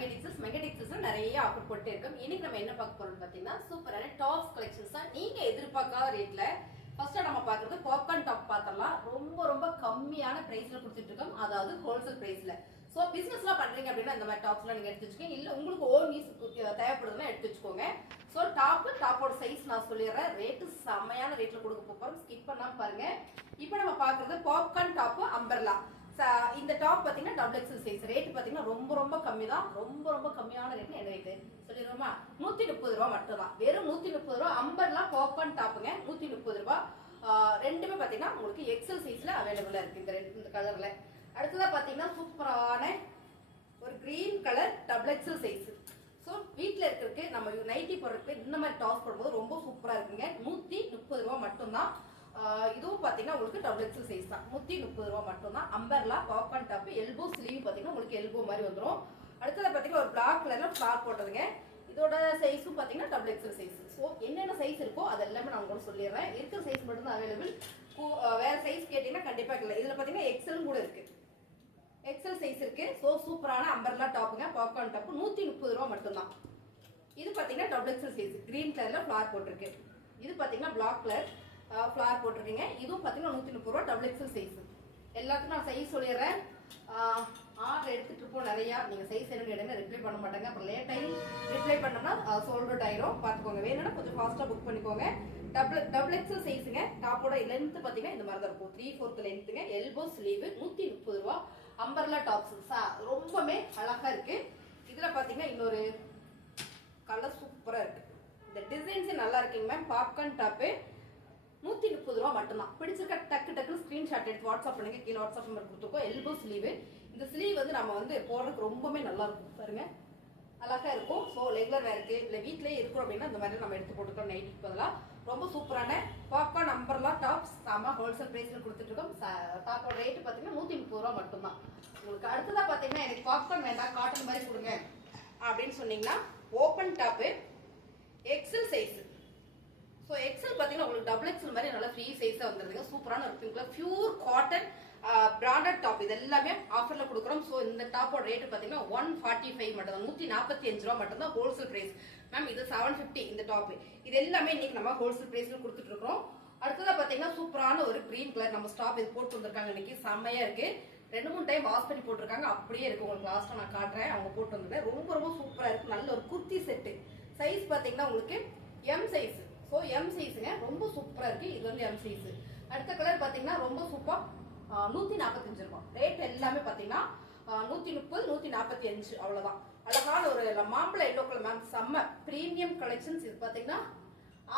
மெகடிக்ஸஸ் நிறைய ஆஃபர் போட்டு இருக்கோம். இன்னைக்கு நம்ம என்ன பார்க்க போறோம்னு பாத்தீங்கன்னா சூப்பரான டாப்ஸ் கலெக்ஷன்ஸ் தான். நீங்க எதிர்பார்க்காத ரேட்ல ஃபர்ஸ்ட் நம்ம பாக்குறது பாப்கார்ன் டாப் பார்த்தலாம். ரொம்ப கம்மியான பிரைஸ்ல கொடுத்துட்டு இருக்கோம், அதாவது ஹோல்சேல் பிரைஸ்ல. சோ பிசினஸ்லாம் பண்றீங்க அப்படின்னா இந்த மாதிரி டாப்ஸ்லாம் நீங்க எடுத்து வச்சுக்கோங்க. இல்ல உங்களுக்கு ஓன் யூஸ் தேவைப்படுதுன்னா எடுத்து வச்சுக்கோங்க. சோ டாப்போட சைஸ் நான் சொல்லிடுறேன். ரேட்டு செம்மையான ரேட்ல கொடுக்க போறோம், ஸ்கிப் பண்ணாம பாருங்க. இப்போ நம்ம பாக்குறது பாப்கார்ன் டாப் அம்பர்லா. இந்த டாப் பாத்தீங்கன்னா டபுள் எக்ஸல் சைஸ். ரேட் பாத்தீங்கன்னா ரொம்ப கம்மி தான். ரொம்ப கம்மியான ரேட். என்ன ரேட்டு சொல்லிடுவோமா? 130 ரூபாய் மட்டும் தான். வெறும் 130 ரூபாய். அம்பர்லா பாப்கார்ன் டாப்புங்க, 130 ரூபாய். ரெண்டுமே பாத்தீங்கன்னா உங்களுக்கு எக்ஸல் சைஸ்ல அவைலபிளா இருக்கு இந்த கலர்ல. அடுத்ததா பாத்தீங்கன்னா சூப்பரான ஒரு green colour double XL size. So வீட்டில் இருக்கிறதுக்கு நம்ம நைட்டி போடுறதுக்கு இந்த மாதிரி டாஸ் போடும்போது ரொம்ப சூப்பரா இருக்குங்க. 130 ரூபாய் மட்டும்தான். இதுவும் பாத்தீங்கன்னா உங்களுக்கு டபுள் எக்ஸல் சைஸ் தான். 130 ரூபாய் மட்டும் தான். Umbrella popcorn top. Elbow sleeve பாத்தீங்கன்னா உங்களுக்கு எல்போ மாதிரி வந்துடும். அடுத்தது பாத்தீங்கன்னா ஒரு பிளாக் கலர்ல ஃபிளார் போட்டதுங்க. இதோட சைஸும் பாத்தீங்கன்னா டபுள் எக்ஸல் சைஸ். ஸோ என்னென்ன சைஸ் இருக்கோ அது எல்லாமே நான் உங்களுக்கு சொல்லிடுறேன். இருக்கிற சைஸ் மட்டும் தான் அவைலபிள். வேற சைஸ் கேட்டீங்கன்னா கண்டிப்பா இல்லை. இதுல பாத்தீங்கன்னா எக்ஸலும் கூட இருக்கு, எக்ஸல் சைஸ் இருக்கு. ஸோ சூப்பரான அம்பர்லா டாப்புங்க, பாப்கார்ன் டாப். 130 ரூபாய் மட்டும்தான். இது பாத்தீங்கன்னா டபுள் எக்ஸல் சைஸ். கிரீன் கலர்ல ஃபிளார் போட்டிருக்கு. இது பாத்தீங்கன்னா பிளாக் கலர் ஃபிளார் போட்டிருக்கீங்க. இதுவும் பாத்தீங்கன்னா 130 ரூபாய் டபுள் எக்ஸல் சைஸ். எல்லாத்துக்கும் நான் சைஸ் சொல்லிடுறேன். ஆர்டர் எடுத்துட்டு இருப்போம் நிறையா. நீங்க சைஸ் என்ன கேட்டீங்கன்னா ரிப்ளை பண்ண மாட்டாங்க. அப்புறம் லேட் ஆகி ரிப்ளை பண்ணோம்னா சோல்ட் அவுட் ஆயிரும். பாத்துக்கோங்க. வேணும்னா கொஞ்சம் ஃபாஸ்டா புக் பண்ணிக்கோங்க. டபுள் எக்ஸல் சைஸுங்க. டாப்போட லென்த் பாத்தீங்கன்னா இந்த மாதிரி தான் இருக்கும். 3/4 லென்த்துங்க. Elbow sleeve. 130 ரூபாய். அம்பர்லா டாப்ஸ் ரொம்பவே அழகா இருக்கு. இதுல பாத்தீங்கன்னா இன்னொரு கலர் சூப்பரா இருக்கு. இந்த டிசைன்ஸ் நல்லா இருக்குங்க மேம். பாப்கார்ன் டாப்பு 130 ரூபாய் மட்டும்தான். பிடிச்சிருக்க டக்குன்னு ஸ்கிரீன்ஷாட் எடுத்து வாட்ஸ்அப் பண்ணுங்க. கீழே வாட்ஸ்அப் நம்பர் கொடுத்துருக்கோம். Elbow sleeve. இந்த ஸ்லீவ் வந்து நம்ம வந்து போடுறதுக்கு ரொம்பவே நல்லா இருக்கும் பாருங்க, அழகா இருக்கும். ஸோ ரெகுலர் வேருக்கு இல்லை வீட்லயே இருக்கும் அப்படின்னா இந்த மாதிரி நம்ம எடுத்து போட்டுக்கலாம் நைட்டுக்கு பதிலாக. ரொம்ப சூப்பரான பாப்கார்ன் அம்பர்லா டாப்ஸ் நம்ம ஹோல்சேல் பிரைஸ்ல கொடுத்துட்டு இருக்கோம். டாப்போட ரேட்டு பார்த்தீங்கன்னா 130 ரூபாய் மட்டும்தான். உங்களுக்கு அடுத்ததா பார்த்தீங்கன்னா எனக்கு பாப்கார்ன் வேண்டாம் காட்டன் மாதிரி கொடுங்க அப்படின்னு சொன்னீங்கன்னா open top XL size. So XL பார்த்தீங்கன்னா உங்களுக்கு டபுள் எக்ஸல் மாதிரி நல்லா ஃப்ரீ சைஸாக வந்துருதுங்க. சூப்பரான இருக்குங்களா பியூர் காட்டன் பிராண்டட் டாப். இது எல்லாமே ஆஃபர்ல கொடுக்குறோம். ஸோ இந்த டாப்போட ரேட் பார்த்தீங்கன்னா 145 மட்டும் தான். 145 ரூபாய் மட்டும் தான் ஹோல்சேல் பிரைஸ். மேம் இது 750 இந்த டாப். இது எல்லாமே இன்னைக்கு நம்ம ஹோல்சேல் பிரைஸ்ல கொடுத்துட்டு இருக்கோம். அடுத்ததா பார்த்தீங்கன்னா சூப்பரான ஒரு கிரீன் கலர் நம்ம ஸ்டாப் இது போட்டு வந்திருக்காங்க. இன்னைக்கு செம்மையா இருக்கு. 2-3 டைம் வாஷ் பண்ணி போட்டிருக்காங்க. அப்படியே இருக்கு. உங்களுக்கு லாஸ்டா நான் காட்டுறேன். அவங்க போட்டு வந்தது ரொம்ப சூப்பரா இருக்கு. நல்ல ஒரு குர்த்தி செட்டு. சைஸ் பார்த்தீங்கன்னா உங்களுக்கு எம் சைஸ். ஸோ எம் சைஸுங்க. ரொம்ப சூப்பரா இருக்கு. இது வந்து எம் சைஸ். அடுத்த கலர் பாத்தீங்கன்னா ரொம்ப சூப்பர். 145 ரூபாய். ரேட் எல்லாமே பாத்தீங்கன்னா 130 145 அவ்வளவுதான். அழகான ஒரு மாம்பழ எல்லோ கலர் மேம். செம்ம பிரீமியம் கலெக்ஷன்ஸ். இது பாத்தீங்கன்னா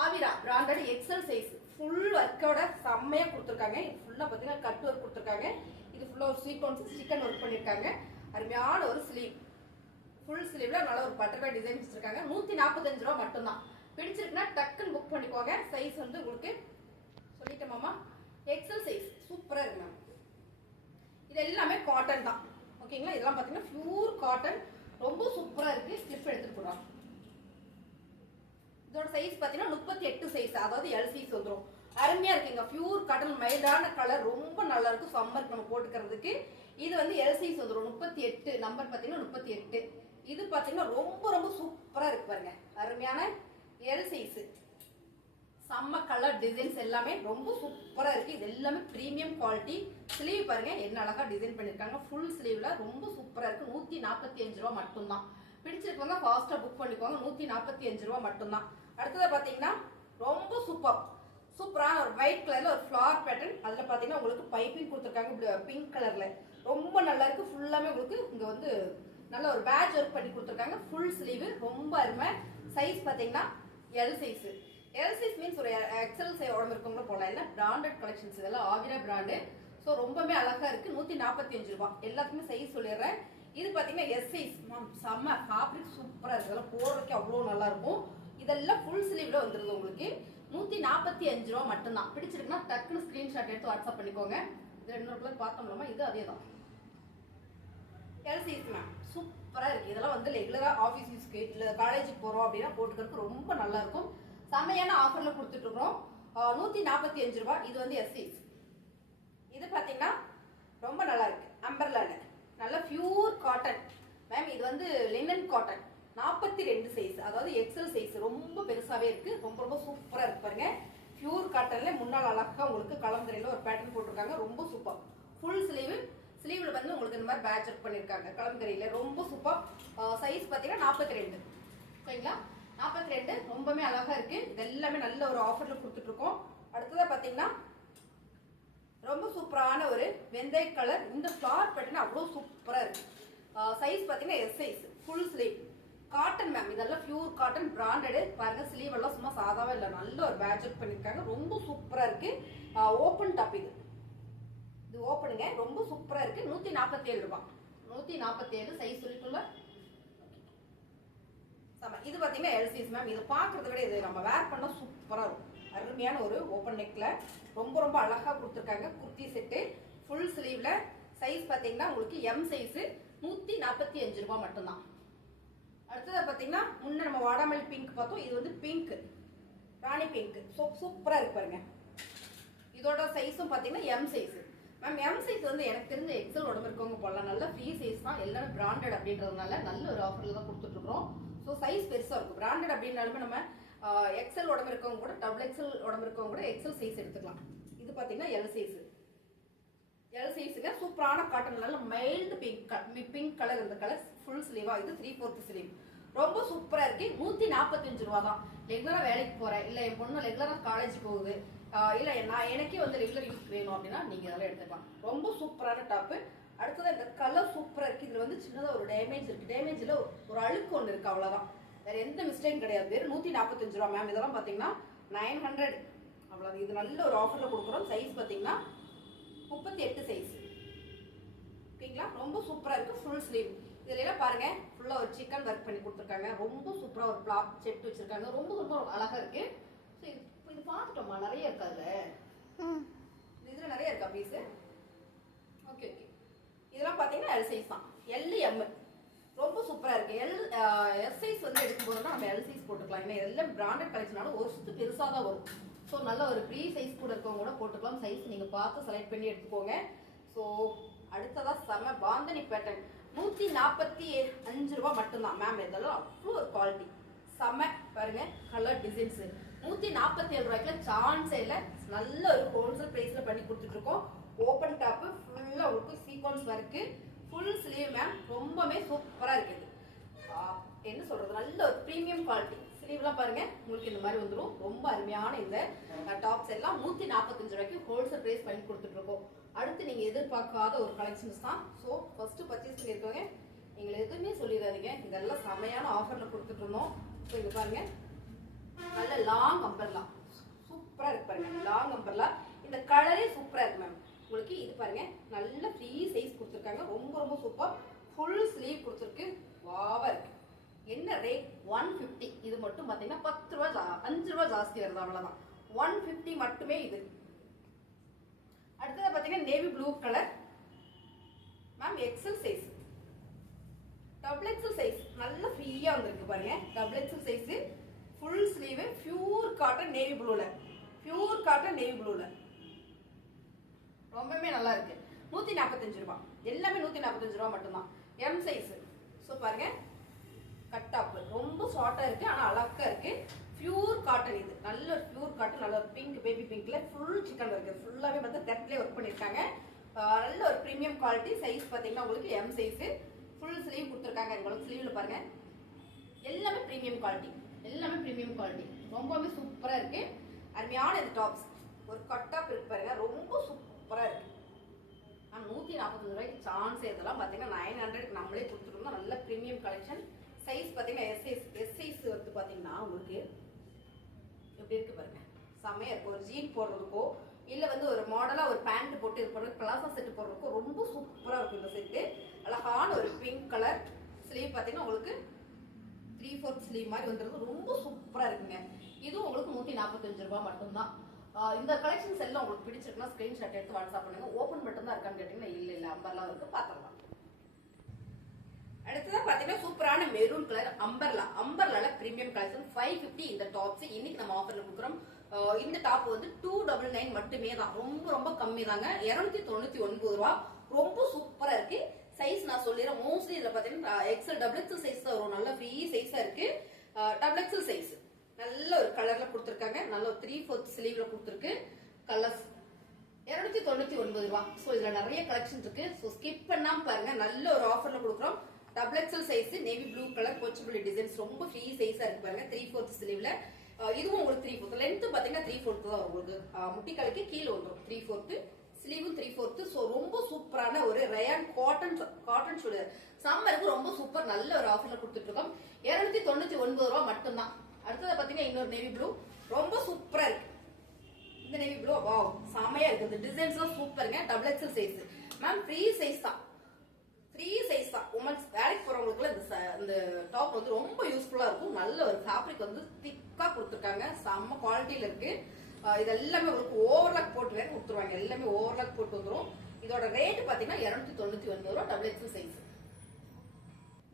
ஆவிரா பிராண்டட் எக்ஸல் சைஸ். ஃபுல் ஒர்க்கோட செம்மையா கொடுத்துருக்காங்க. இது ஃபுல்லா பாத்தீங்கன்னா கட் ஒர்க் கொடுத்துருக்காங்க. இது ஃபுல்லா ஒரு சீக்வன்ஸ் ஸ்டிக்கன் ஒர்க் பண்ணிருக்காங்க. அருமையான ஒரு ஸ்லீவ். ஃபுல் ஸ்லீவ்ல நல்ல ஒரு பட்டர்ஃப்ளை டிசைன் வச்சிருக்காங்க. 145 ரூபாய் மட்டும்தான். பிடிச்சிருக்குன்னா டக்குன்னு புக் பண்ணிக்கோங்க. சைஸ் வந்து உங்களுக்கு சொல்லிட்டேன் மாமா, எக்ஸல் சைஸ். சூப்பரா இருக்கு மேம். இது எல்லாமே காட்டன் தான். ஓகேங்களா? இதெல்லாம் பாத்தீங்கன்னா பியூர் காட்டன். ரொம்ப சூப்பரா இருக்கு. ஸ்லிப் எடுத்துட்டு போறோம். இதோட சைஸ் பாத்தீங்கன்னா 38 சைஸ், அதாவது எல் சைஸ் வந்துடும். அருமையா இருக்குங்க. பியூர் காட்டன் மைல்டான கலர். ரொம்ப நல்லா இருக்கும் சம்மருக்கு நம்ம போட்டுக்கிறதுக்கு. இது வந்து எல் சைஸ் வந்துடும். 38 நம்பர் பாத்தீங்கன்னா 38. இது பாத்தீங்கன்னா ரொம்ப சூப்பரா இருக்கு பாருங்க. அருமையான எல் சைஸ். செம்ம கலர் டிசைன்ஸ் எல்லாமே ரொம்ப சூப்பரா இருக்கு. இது எல்லாமே பிரீமியம் குவாலிட்டி. ஸ்லீவ் பாருங்க என்ன அழகா டிசைன் பண்ணிருக்காங்க. ஃபுல் ஸ்லீவ்ல ரொம்ப சூப்பரா இருக்கு. 145 ரூபாய் மட்டும்தான். பிடிச்சிருக்கவங்க ஃபாஸ்டா புக் பண்ணிக்கோங்க. 145 ரூபாய் மட்டும்தான். அடுத்தது பாத்தீங்கன்னா ரொம்ப சூப்பரான ஒரு ஒயிட் கலர்ல ஒரு ஃபிளார் பேட்டர்ன். அதுல பாத்தீங்கன்னா உங்களுக்கு பைப்பிங் கொடுத்துருக்காங்க பிங்க் கலர்ல. ரொம்ப நல்லா இருக்கு. ஃபுல்லாமே உங்களுக்கு இங்க வந்து நல்ல ஒரு பேட்ச் ஒர்க் பண்ணி கொடுத்துருக்காங்க. Full sleeve. ரொம்ப அருமை. சைஸ் பாத்தீங்கன்னா L size. L size means ஒரு எக்ஸல் சைஸ் உடம்பு இருக்கவங்களும் போலாம். இல்லை பிராண்டட் கலெக்ஷன்ஸ். இதெல்லாம் ஆவிரா பிராண்டு. ஸோ ரொம்பவே அழகா இருக்கு. 145 ரூபாய். எல்லாத்துக்குமே சைஸ் சொல்லிடுறேன். இது பாத்தீங்கன்னா எஸ் சைஸ். செம்ம ஃபேப்ரிக் சூப்பரா இருக்கு. இதெல்லாம் போடுறதுக்கு அவ்வளோ நல்லா இருக்கும். இதெல்லாம் ஃபுல் ஸ்லீவ்ல வந்துருது உங்களுக்கு. 145 ரூபாய் மட்டும்தான். பிடிச்சிருக்குன்னா டக்குன்னு ஸ்கிரீன்ஷாட் எடுத்து வாட்ஸ்அப் பண்ணிக்கோங்க. இது இன்னொரு கலர் பார்த்தோம்லாமா, இது அதே தான். L size ma'am. சூப்பரா இருக்கு. இதெல்லாம் வந்து ரெகுலரா ஆஃபீஸ் யூஸ்க்கு இல்ல காலேஜுக்கு போறோம் அப்படின்னா போட்டுக்கிறதுக்கு ரொம்ப நல்லா இருக்கும். செம்மையான ஆஃபர்ல கொடுத்துட்டு இருக்கோம். 145 ரூபாய். இது வந்து எஸ் சைஸ். இது பாத்தீங்கன்னா ரொம்ப நல்லா இருக்கு. அம்பர்லால நல்ல பியூர் காட்டன். மேம் இது வந்து லினன் காட்டன் 42 சைஸ், அதாவது எக்ஸல் சைஸ், ரொம்ப பெருசாவே இருக்கு, ரொம்ப ரொம்ப சூப்பரா இருக்கு பாருங்க. பியூர் காட்டன்ல முன்னாள் அழகா உங்களுக்கு கலம்கரையில ஒரு பேட்டர்ன் போட்டிருக்காங்க, ரொம்ப சூப்பர். ஃபுல் ஸ்லீவ்ல வந்து உங்களுக்கு இந்த மாதிரி பேட்ச் ஒர்க் பண்ணிருக்காங்க கலம்கரையில, ரொம்ப சூப்பர். சைஸ் பாத்தீங்கன்னா 42, சரிங்களா? 42 ரொம்பவே அழகா இருக்கு. இது எல்லாமே நல்ல ஒரு ஆஃபர்ல கொடுத்துட்டு இருக்கோம். அடுத்ததா பாத்தீங்கன்னா ரொம்ப சூப்பரான ஒரு வெந்தய கலர், இந்த ஃபிளார் பேட்டர்ன் அவ்வளவு சூப்பரா இருக்கு. சைஸ் பாத்தீங்கன்னா S size, full sleeve cotton ma'am, இதெல்லாம் பியூர் காட்டன் பிராண்டட். பாருங்க ஸ்லீவ் எல்லாம் சும்மா சாதாவா இல்ல, நல்ல ஒரு பேட்ச் ஒர்க் பண்ணிருக்காங்க, ரொம்ப சூப்பரா இருக்கு. ஓப்பன் டாப் இது ஓப்பனுங்க, ரொம்ப சூப்பரா இருக்கு. 147 ரூபாய், 147 சைஸ் சொல்லிட்டுள்ள. இது பாத்தீங்கன்னா எல் சைஸ் மேம். இது பாக்குறத விட இது நம்ம வேர் பண்ணா சூப்பரா இருக்கும். அருமையான ஒரு ஓப்பன் நெக்ல ரொம்ப ரொம்ப அழகா கொடுத்துருக்காங்க. குர்த்தி செட்டு ஃபுல் ஸ்லீவ்ல. சைஸ் பாத்தீங்கன்னா உங்களுக்கு எம் சைஸ், 145 ரூபாய் மட்டும்தான். அடுத்தது பாத்தீங்கன்னா முன்ன நம்ம வாடாமல்லி பிங்க் பார்த்தோம், இது வந்து பிங்க், ராணி பிங்க், சூப்பரா இருக்கு பாருங்க. இதோட சைஸும் பாத்தீங்கன்னா M size ma'am. M size வந்து எனக்கு தெரிஞ்ச எக்ஸல் உடம்பு இருக்கவங்க போடலாம், நல்ல ஃப்ரீ சைஸ் தான், எல்லாமே பிராண்டட் அப்படின்றதுனால நல்ல ஒரு ஆஃபர்ல தான் கொடுத்துட்டு இருக்கோம். ஸோ சைஸ் பெருசா இருக்கும். பிராண்டட் அப்படின்னாலுமே நம்ம எக்ஸல் உடம்பு இருக்கவங்க கூட, டபுள் எக்ஸல் உடம்பு இருக்கவங்க கூட எக்ஸல் சைஸ் எடுத்துக்கலாம். இது பாத்தீங்கன்னா எல் சைஸ், எல் சைஸுங்க. சூப்பரான காட்டன், நல்ல மைல்டு பிங்க் கலர். இந்த கலர் ஃபுல் ஸ்லீவா, இது 3/4 ஸ்லீவ், ரொம்ப சூப்பரா இருக்கு. 145 ரூபா தான். ரெகுலரா வேலைக்கு போறேன், இல்ல என் பொண்ணு ரெகுலரா காலேஜ் போகுது, இல்ல நான் எனக்கே வந்து ரெகுலர் யூஸ் வேணும் அப்படின்னா நீங்க அதெல்லாம் எடுத்துக்கலாம். ரொம்ப சூப்பரான டாப்பு. அடுத்தது இந்த கலர் சூப்பரா இருக்கு. இதுல வந்து சின்னதா ஒரு டேமேஜ் இருக்கு, டேமேஜ்ல ஒரு அழுக்கு ஒன்று இருக்கு, அவ்வளவுதான், வேற எந்த மிஸ்டேக்கும் கிடையாது. வெறும் 145 ரூபா மேம். இதெல்லாம் பாத்தீங்கன்னா 900, அவ்வளவு. இது நல்ல ஒரு ஆஃபர்ல கொடுக்குறோம். சைஸ் பாத்தீங்கன்னா 38 சைஸ், ஓகேங்களா? ரொம்ப சூப்பரா இருக்கு. Full sleeve. இதுல எல்லாம் பாருங்க ஃபுல்லா ஒரு சிக்கன் ஒர்க் பண்ணி கொடுத்துருக்காங்க, ரொம்ப சூப்பரா ஒரு பிளாக் செட் வச்சிருக்காங்க, ரொம்ப ரொம்ப அழகா இருக்கு. இது பார்த்துட்டோமா, நிறைய இருக்கு அதுல, இதுல நிறைய இருக்கா பீஸ். Okay okay. இதெல்லாம் பாத்தீங்கன்னா எல் சைஸ் தான், எல் எம், ரொம்ப சூப்பரா இருக்கு. எஸ் சைஸ் வந்து எடுக்கும்போது நம்ம எல் சைஸ் போட்டுக்கலாம், ஏன்னா எல்லாம் பிராண்டட் கலெக்ஷனால ஒரு சுத்து பெருசா தான் வரும். ஸோ நல்ல ஒரு ஃப்ரீ சைஸ் கூட இருக்கவங்க கூட போட்டுக்கலாம். சைஸ் நீங்க பார்த்து செலக்ட் பண்ணி எடுத்துக்கோங்க. ஸோ அடுத்ததா செம பாந்தனி பேட்டர்ன், 145 ரூபாய் மட்டும்தான் மேம். இதெல்லாம் அவ்வளோ ஒரு குவாலிட்டி, செம பாருங்க கலர் டிசைன்ஸ். 147 ரூபாய்க்குல சான்ஸே இல்லை. நல்ல ஒரு ஹோல்சேல் பிரைஸ்ல பண்ணி கொடுத்துட்டு இருக்கோம். ஓப்பன் டாப் ஃபுல்லா உங்களுக்கு sequence work, full sleeve ma'am, ரொம்பவே சூப்பரா இருக்குது. என்ன சொல்றது, நல்ல ஒரு பிரீமியம் குவாலிட்டி. ஸ்லீவ்லாம் பாருங்க உங்களுக்கு இந்த மாதிரி வந்துடும். ரொம்ப அருமையான இந்த டாப்ஸ் எல்லாம் 145 ரூபாய்க்கு ஹோல்சேல் பிரைஸ் பண்ணி கொடுத்துட்டு இருக்கோம். அடுத்து நீங்க எதிர்பார்க்காத ஒரு கலெக்ஷன்ஸ் தான். ஸோ ஃபர்ஸ்ட் பர்ச்சேஸ் பண்ணிருக்கோங்க, நீங்க எதுவுமே சொல்லிடாதீங்க, இதெல்லாம் செமையான ஆஃபர்ல கொடுத்துட்டு இருந்தோம். ஸோ இங்க பாருங்க நல்ல லாங் அம்பர்லா, சூப்பரா இருக்கு பாருங்க. லாங் அம்பர்லா, இந்த கலரே சூப்பரா இருக்கு மேம். உங்களுக்கு இது பாருங்க நல்ல ஃப்ரீ சைஸ் கொடுத்துருக்காங்க, ரொம்ப ரொம்ப சூப்பர். ஃபுல் ஸ்லீவ் கொடுத்துருக்கு, வாவா இருக்கு. என்ன ரேட்? 150. இது மட்டும் பாத்தீங்கன்னா 10 ரூபாய் 5 ரூபாய் ஜாஸ்தி வருது, அவ்வளவுதான். 150 மட்டுமே இது. அடுத்தது பாத்தீங்கன்னா navy blue colour ma'am, XL size, double XL size, நல்ல ஃப்ரீயா வந்திருக்கு பாருங்க. Double XL size, full sleeve, pure cotton navy ப்ளூல, பியூர் காட்டன் நேவி ப்ளூல, ரொம்பவே நல்லா இருக்கு. 145 ரூபாய், எல்லாமே 145 ரூபாய் மட்டும்தான். M size. ஸோ பாருங்க கட் டாப், ரொம்ப ஷார்ட்டா இருக்கு ஆனா அழகா இருக்கு. பியூர் காட்டன், இது நல்ல ஒரு பியூர் காட்டன், நல்ல ஒரு பிங்க், பேபி பிங்க்ல ஃபுல் சிக்கன் இருக்கு, ஃபுல்லாவே வந்து த்ரெட்லயே ஒர்க் பண்ணிருக்காங்க. நல்ல ஒரு பிரீமியம் குவாலிட்டி. சைஸ் பாத்தீங்கன்னா உங்களுக்கு எம் சைஸ், ஃபுல் ஸ்லீவ் கொடுத்துருக்காங்க. உங்களுக்கு ஸ்லீவ்ல பாருங்க எல்லாமே பிரீமியம் குவாலிட்டி, எல்லாமே பிரீமியம் குவாலிட்டி, ரொம்பவே சூப்பரா இருக்கு. அருமையான இந்த டாப்ஸ், ஒரு கட் டாப் இருக்கு பாருங்க, ரொம்ப சூப்பரா இருக்கு. 145 ரூபாய்க்கு சான்ஸ். இதெல்லாம் பாத்தீங்கன்னா 900க்கு நம்மளே கொடுத்துருந்தோம். நல்ல பிரீமியம் கலெக்ஷன். சைஸ் பாத்தீங்கன்னா எஸ் சைஸ் வந்து பாத்தீங்கன்னா உங்களுக்கு எப்படி இருக்கு பாருங்க, செமையா இருக்கு. ஒரு ஜீன் போடுறதுக்கோ இல்ல வந்து ஒரு மாடலா ஒரு பேண்ட் போட்டு இது பண்ணுறது, பிளாசா செட் போடுறதுக்கோ ரொம்ப சூப்பரா இருக்கும் இந்த செட்டு. அழகான ஒரு பிங்க் கலர் ஸ்லீவ் பாத்தீங்கன்னா உங்களுக்கு 3/4 ஸ்லீவ் மாதிரி வந்துருக்கு, ரொம்ப சூப்பரா இருக்குங்க. இதுவும் உங்களுக்கு 145 ரூபாய் மட்டும்தான். இந்த கலெக்ஷன்ஸ் எல்லாம் உங்களுக்கு பிடிச்சிருக்குன்னா ஸ்கிரீன்ஷாட் எடுத்து வாட்ஸ்அப் பண்ணுங்க. ஓப்பன் மட்டும் தான் இருக்கான்னு கேட்டீங்கன்னா இல்ல அம்பர்லாம் இருக்கு, பாத்துக்கலாம். அடுத்ததான் பாத்தீங்கன்னா சூப்பரான மெரூன் கலர் அம்பர்லால பிரீமியம் கலெக்ஷன் 550 இந்த டாப்ஸ் இன்னைக்கு நம்ம ஆஃபர்ல கொடுக்குறோம். இந்த டாப் வந்து 299 மட்டுமே தான், ரொம்ப ரொம்ப கம்மி தாங்க. 299 ரூபாய், ரொம்ப சூப்பரா இருக்கு. சைஸ் நான் சொல்லிடுறேன். மோஸ்ட்லி இதுல பாத்தீங்கன்னா எக்ஸல் டபுள் எக்ஸல் சைஸ் தான் வரும். நல்ல ஃப்ரீ சைஸா இருக்கு. டபுள் எக்ஸல் சைஸ் நல்ல ஒரு கலர்ல கொடுத்துருக்காங்க. நல்ல ஒரு 3/4 ஸ்லீவ்ல கொடுத்துருக்கு. கலர்ஸ் 299 ரூபா. சோ இதுல நிறைய கலெக்ஷன் இருக்கு. சோ ஸ்கிப் பண்ணாம பாருங்க. நல்ல ஒரு ஆஃபர்ல கொடுக்குறோம். Double XL size navy blue colour போச்சபிள் டிசைன்ஸ் ரொம்ப ஃப்ரீ சைஸா இருக்கு பாருங்க. 3/4 ஸ்லீவ்ல இதுவும் உங்களுக்கு 3/4 லென்த் பாத்தீங்கன்னா 3/4 தான் உங்களுக்கு. முட்டிக்காலுக்கு கீழே வந்துடும் 3/4 ஸ்லீவும் 3/4. சோ ரொம்ப சூப்பரான ஒரு ரயான் காட்டன் சுடிதார். சம்மருக்கு ரொம்ப சூப்பர். நல்ல ஒரு ஆஃபர்ல கொடுத்துட்டு இருக்கோம். 299 ரூபா மட்டும்தான். அடுத்தது பாத்தீங்கன்னா இன்னொரு நேவி ப்ளூ ரொம்ப சூப்பரா இருக்கு. இந்த நேவி ப்ளூ வாவ் செமையா இருக்கு. இந்த டிசைன்ஸ் எல்லாம் சூப்பருங்க. Double XL size ma'am. Free size தான். ஃப்ரீ சைஸ் தான். உமன்ஸ் வேலைக்கு போறவங்களுக்கு இந்த டாப் வந்து ரொம்ப யூஸ்ஃபுல்லா இருக்கும். நல்ல ஒரு ஃபேப்ரிக் வந்து திக்கா கொடுத்துருக்காங்க. செம்ம குவாலிட்டியில இருக்கு. இது எல்லாமே உங்களுக்கு ஓவர்லாக் போட்டு வேற கொடுத்துருவாங்க. எல்லாமே ஓவர்லாக் போட்டு வந்துடும். இதோட ரேட் பாத்தீங்கன்னா 299 ரூபா. Double XL size.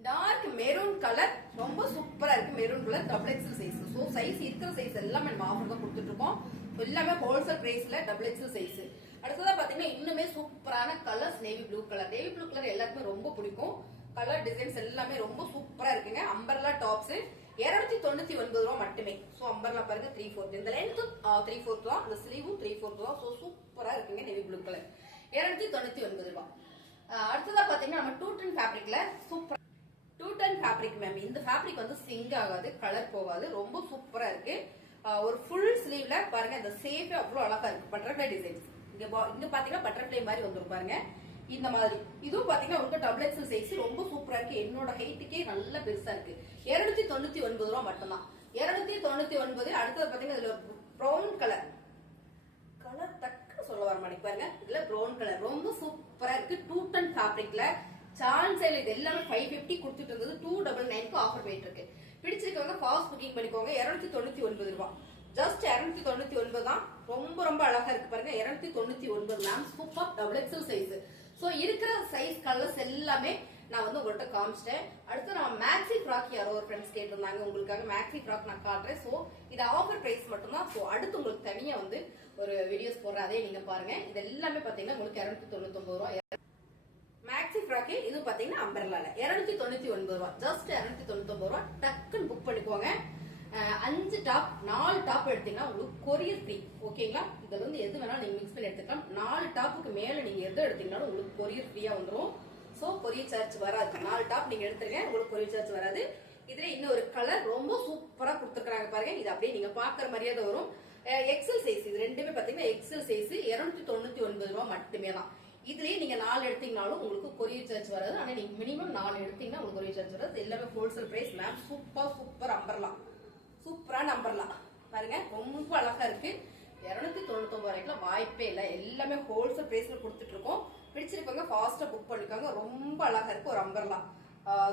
Dark maroon colour ரொம்ப சூப்பரா இருக்கு. Maroon colour double XL size. So size இருக்கிற சைஸ் எல்லாமே நம்ம ஆஃபர் தான் கொடுத்துட்டு இருக்கோம். எல்லாமே ஹோல்சேல் பிரைஸ்ல டபுள் எக்ஸல் சைஸ். அடுத்ததா பாத்தீங்கன்னா இன்னுமே சூப்பரான colours navy blue colour. Navy blue colour எல்லாருக்குமே ரொம்ப பிடிக்கும். கலர் டிசைன்ஸ் எல்லாமே ரொம்ப சூப்பரா இருக்குங்க. அம்பர்லா டாப்ஸ் 299 ரூபா மட்டுமே. சோ அம்பர்லா பாருங்க 3/4. இந்த லென்த் 3/4 தான். இந்த ஸ்லீவும் 3/4 தான். சோ சூப்பரா இருக்குங்க நேவி ப்ளூ கலர் 299 ரூபா. அடுத்ததா பாத்தீங்கன்னா நம்ம 210 ஃபேப்ரிக்ல சூப்பர் 210 ஃபேப்ரிக் மேம். இந்த ஃபேப்ரிக் வந்து சிங்க் ஆகாது, கலர் போகாது. ரொம்ப சூப்பரா இருக்கு. ஒரு ஃபுல் ஸ்லீவ்ல பாருங்க. இந்த சேஃபே அவ்வளவு அழகா இருக்கு. பட்டர்ஃபிளை டிசைன்ஸ் இங்க பாத்தீங்கன்னா பட்டர்ஃபிளை மாதிரி வந்துரும் பாருங்க. இந்த மாதிரி இதுவும் பாத்தீங்கன்னா உங்களுக்கு டபுள் எக்ஸல் சைஸ் ரொம்ப சூப்பரா இருக்கு. என்னோட ஹைட்டுக்கே நல்ல பெருசா இருக்கு. 299 ரூபா மட்டும்தான். 299. அடுத்தது பாத்தீங்கன்னா இதுல ப்ரௌன் கலர் டக்கு சொல்ல வர மாதிரி பாருங்க. இதுல ப்ரௌன் கலர் ரொம்ப சூப்பரா இருக்கு. 210 ஃபேப்ரிக்ல சான்ஸ் இது எல்லாமே 550 கொடுத்துட்டு இருந்தது 299க்கு ஆஃபர் போயிட்டு இருக்கு. பிடிச்சிருக்கவங்க ஃபாஸ்ட் புக்கிங் பண்ணிக்கோங்க. 299 ரூபா. ஜஸ்ட் 299 தான். ரொம்ப ரொம்ப அழகா இருக்கு பாருங்க. 299 மேம். Super double XL size. So இருக்கிற சைஸ் கலர்ஸ் எல்லாமே நான் வந்து உங்கள்கிட்ட காமிச்சிட்டேன். அடுத்து நான் மேக்ஸி ஃப்ராக் யாரோ ஒரு ஃப்ரெண்ட்ஸ் கேட்டிருந்தாங்க. உங்களுக்காக மேக்ஸி ஃப்ராக் நான் காட்டுறேன். சோ இது ஆஃபர் பிரைஸ் மட்டும்தான். சோ அடுத்து உங்களுக்கு தனியா வந்து ஒரு வீடியோஸ் போடுறேன். அதே நீங்க பாருங்க. இது எல்லாமே பாத்தீங்கன்னா உங்களுக்கு 299 ரூபா. மேக்ஸி ஃப்ராக் இது பாத்தீங்கன்னா அம்பர்லால 299 ரூபா. ஜஸ்ட் 299 ரூபா. டக்குன்னு புக் பண்ணிக்கோங்க. 5 டாப் 4 டாப் எடுத்தீங்கன்னா உங்களுக்கு கொரியர் ஃப்ரீ. ஓகேங்களா? இதுல வந்து எது வேணாலும் நீங்க மிக்ஸ் பண்ணி எடுத்துக்கலாம். 4 டாப்புக்கு மேல நீங்க எது எடுத்தீங்கன்னாலும் உங்களுக்கு கொரியர் ஃப்ரீயா வந்துடும். சோ கொரியர் சார்ஜ் வராது. 4 டாப் நீங்க எடுத்துருங்க, உங்களுக்கு கொரியர் சார்ஜ் வராது. இதுல இன்னொரு கலர் ரொம்ப சூப்பரா கொடுத்துருக்காங்க பாருங்க. இது அப்படியே நீங்க பாக்குற மாதிரியே தான் வரும். XL size. இது ரெண்டுமே பாத்தீங்கன்னா எக்ஸல் சைஸ் 299 ரூபா மட்டுமே தான். இதுலயே நீங்க 4 எடுத்தீங்கனாலும் உங்களுக்கு கொரியர் சார்ஜ் வராது. ஆனா நீங்க மினிமம் 4 எடுத்தீங்கன்னா உங்களுக்கு கொரியர் சார்ஜ் வராது. எல்லாமே wholesale price ma'am. Super umbrella. சூப்பரான அம்பர்லா பாருங்க. ரொம்ப அழகா இருக்கு. 299 வரைக்கும் வாய்ப்பே இல்லை. எல்லாமே ஹோல்சேல் பிரைஸ்ல கொடுத்துட்டு இருக்கோம். பிடிச்சிருக்கவங்க ஃபாஸ்டா புக் பண்ணிக்கோங்க. ரொம்ப அழகா இருக்கு ஒரு அம்பர்லா.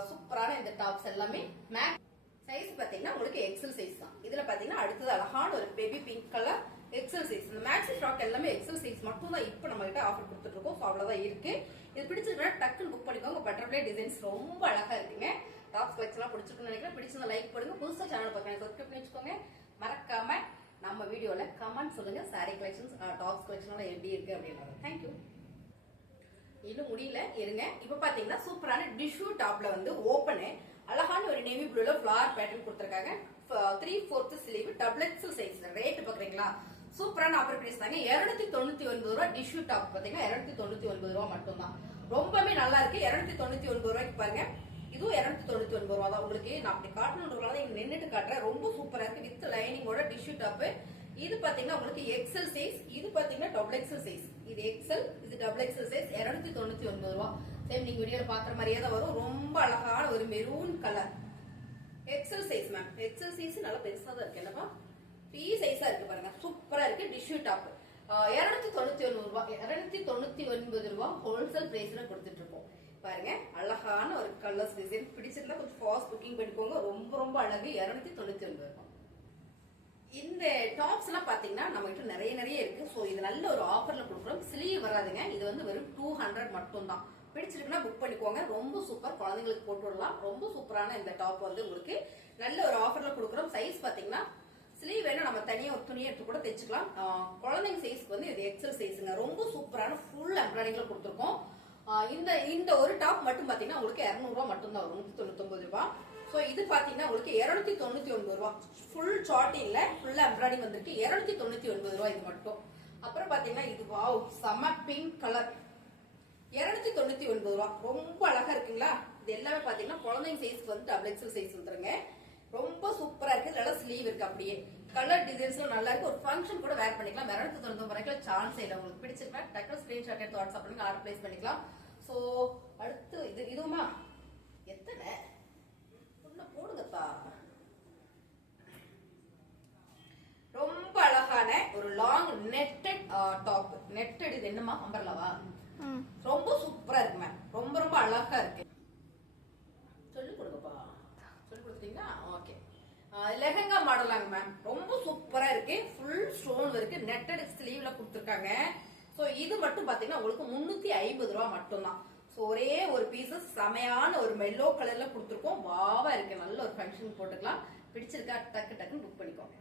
சூப்பரான இந்த டாப்ஸ் எல்லாமே மேக்ஸ் சைஸ் பாத்தீங்கன்னா உங்களுக்கு எக்ஸல் சைஸ் தான். இதுல பாத்தீங்கன்னா அடுத்தது அழகான ஒரு baby pink colour XL size. இந்த மேக்ஸி ஃப்ராக் எல்லாமே எக்ஸல் சைஸ் மட்டும் தான் இப்ப நம்ம கிட்ட ஆஃபர் கொடுத்துட்டு இருக்கோம். அவ்வளவுதான் இருக்கு. இது பிடிச்சிருக்கா டக்குன்னு புக் பண்ணிக்கோங்க. பட்டர்ஃபிளை டிசைன்ஸ் ரொம்ப அழகா இருக்குங்க. டாப்ஸ் கலெக்ஷன் எல்லாம் பிடிச்சிருக்குன்னு நினைக்கிறேன். பிடிச்சிருந்தா லைக் பண்ணுங்க. புதுசா சேனல் பார்க்க சப்ஸ்கிரைப் பண்ணி வச்சுக்கோங்க. மறக்காம நம்ம வீடியோல கமெண்ட் சொல்லுங்க. சாரி கலெக்ஷன்ஸ் டாப்ஸ் கலெக்ஷன் எப்படி இருக்கு அப்படின்றது. தேங்க்யூ. இன்னும் முடியல இருங்க. இப்ப பாத்தீங்கன்னா சூப்பரான டிஷ்யூ டாப்ல வந்து ஓப்பனு அழகான ஒரு நேவி ப்ளூல ஃபிளவர் பேட்டர்ன் கொடுத்திருக்காங்க. 3/4 sleeve double XL size. Rate பாக்குறீங்களா? சூப்பரான ஆஃபர் பிரைஸ் தாங்க. 299 ரூபா. டிஷ்யூ டாப் பாத்தீங்கன்னா 299 ரூபா மட்டும் தான். ரொம்பவே நல்லா இருக்கு. 299 ரூபாய்க்கு பாருங்க. இதுவும் 299 ரூபா தான். உங்களுக்கு நான் அப்படி காட்டணுன்றதுனால இங்க நின்னுட்டு காட்டுறேன். ரொம்ப சூப்பரா இருக்கு. வித் லைனிங்கோட டிஷ்யூ டாப். இது பாத்தீங்கன்னா உங்களுக்கு எக்ஸல் சைஸ். இது பாத்தீங்கன்னா டபுள் எக்ஸல் சைஸ். இது எக்ஸல், இது டபுள் எக்ஸல் சைஸ். 299 ரூபா. சேம் நீங்க வீடியோல பாக்குற மாதிரியே தான் வரும். ரொம்ப அழகான ஒரு maroon colour XL size ma'am. XL size நல்லா பெருசா தான் இருக்கு. என்னப்பா ஃப்ரீ சைஸா இருக்கு பாருங்க. சூப்பரா இருக்கு. டிஷ்யூ டாப் 299 ரூபா. 299 ரூபா ஹோல்சேல் பிரைஸ்ல கொடுத்துட்டு இருக்கோம். பாருங்க அழகான ஒரு கலர்ஸ் டிசைன். பிடிச்சிருந்தா கொஞ்சம் ஃபாஸ்ட் புக்கிங் பண்ணிக்கோங்க. ரொம்ப ரொம்ப அழகு. 299 ரூபா. இந்த டாப்ஸ் எல்லாம் பாத்தீங்கன்னா நம்ம கிட்ட நிறைய இருக்கு. சோ இது நல்ல ஒரு ஆஃபர்ல கொடுக்குறோம். ஸ்லீவ் வராதுங்க. இது வந்து வெறும் 200 மட்டும் தான். பிடிச்சிருக்குன்னா புக் பண்ணிக்கோங்க. ரொம்ப சூப்பர். குழந்தைங்களுக்கு போட்டு விடலாம். ரொம்ப சூப்பரான இந்த டாப் வந்து உங்களுக்கு நல்ல ஒரு ஆஃபர்ல கொடுக்குறோம். சைஸ் பாத்தீங்கன்னா ஸ்லீவ் வேணும் நம்ம தனியா ஒரு துணியை எடுத்து கூட தைச்சுக்கலாம். குழந்தைங்க சைஸ்க்கு வந்து இது எக்ஸல் சைஸுங்க. ரொம்ப சூப்பரான ஃபுல் எம்ப்ராய்டிங்ல கொடுத்துருக்கோம். இந்த இந்த ஒரு டாப் மட்டும் பாத்தீங்கன்னா உங்களுக்கு 200 ரூபாய் மட்டும் தான் வரும், 199 ரூபாய். சோ இது பாத்தீங்கன்னா உங்களுக்கு 299 ரூபாய். ஃபுல் சாட்டிங்ல ஃபுல்லா எம்ப்ராய்டிங் வந்திருக்கு, 299 ரூபாய் இது மட்டும். அப்புறம் பாத்தீங்கன்னா இது வாவ் செம பிங்க் கலர், 299 ரூபாய். ரொம்ப அழகா இருக்குங்களா? இது எல்லாமே பாத்தீங்கன்னா குழந்தைங்க சைஸ்க்கு வந்து டபுள் எக்ஸல் சைஸ் வந்துருங்க. ரொம்ப சூப்பரா இருக்கு. நல்ல ஸ்லீவ் இருக்கு, அப்படியே கலர் டிசைன்ஸ்லாம் நல்லா இருக்கு. ஒரு ஃபங்க்ஷன் கூட வேர் பண்ணிக்கலாம். 299 ரூபாய்க்கு சான்ஸ் இல்லை. உங்களுக்கு பிடிச்சிருக்கா டக்கு ஸ்கிரீன்ஷாட் எடுத்து வாட்ஸ்அப் பண்ணி ஆர்டர் பிளேஸ் பண்ணிக்கலாம். சோ அடுத்து இதுவுமா எத்தனை போடுங்கப்பா. ரொம்ப அழகான ஒரு லாங் நெட்டட் டாப். நெட்டட் இது என்னமா அம்பர்லாவா? ரொம்ப சூப்பரா இருக்கு மேம். ரொம்ப ரொம்ப அழகா இருக்கு. சொல்லி கொடுங்கப்பா. சொல்லி கொடுத்துட்டீங்களா? ஓகே. லெஹங்கா மாடலாங்க மேம். ரொம்ப சூப்பரா இருக்கு. ஃபுல் ஸ்டோன் இருக்கு. நெட்டட் ஸ்லீவ்ல கொடுத்துருக்காங்க. சோ இது மட்டும் பாத்தீங்கன்னா உங்களுக்கு 350 ரூபாய் மட்டும் தான். சோ ஒரே ஒரு பீசஸ் செமையான ஒரு மெல்லோ கலர்ல கொடுத்துருக்கோம். வாவா இருக்கு. நல்ல ஒரு ஃபங்க்ஷன் போட்டுக்கலாம். பிடிச்சிருக்கா டக்கு டக்குன்னு புக் பண்ணிக்கோங்க.